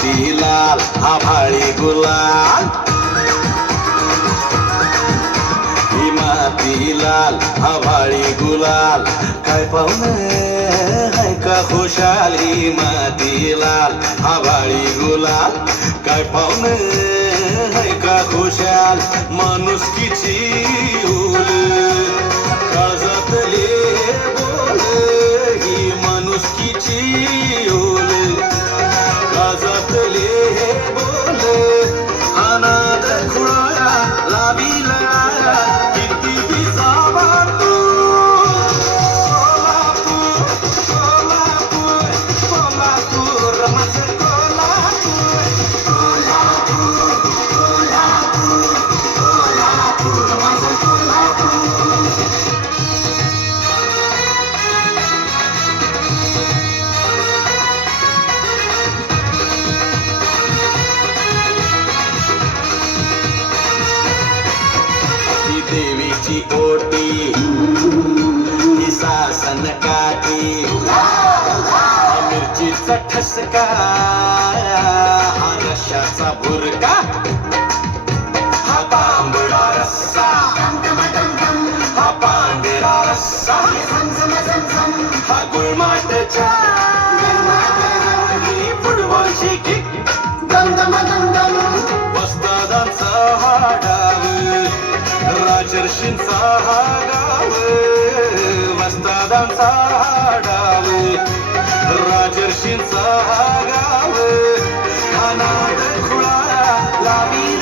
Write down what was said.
माती लाल आभाळी गुलाल, ही माती लाल आभाळी गुलाल, काय पाहुणे हाय का खुशाल, ही माती लाल आभाळी गुलाल, काय पाहुणे हाय का खुशाल, माणुसकीची उल काळजातले बोल, ही माणुसकीची उल काळजातले बोल, अनाथ खुळा लाविला किती बिजावा तू, कोल्हापूर कोल्हापूर माझं कोल्हापूर, कोल्हापूर कोल्हापूर कोल्हापूर माझं कोल्हापूर. ही देवीची ओटी, ही सासन काठी, मिरचीचा ठसका, हा रश्याचा भुरका, हा तांबडा रस्सा, हा पांढरा रस्सा, हा गुळमाटच्या, ही फुटबॉलची किक, वस्तादांचा हा डाव, राजर्षींचा हा गाव, वस्तादांचा हा डाव, राजर्षींचा हा गाव, हा नाद खुळा लावी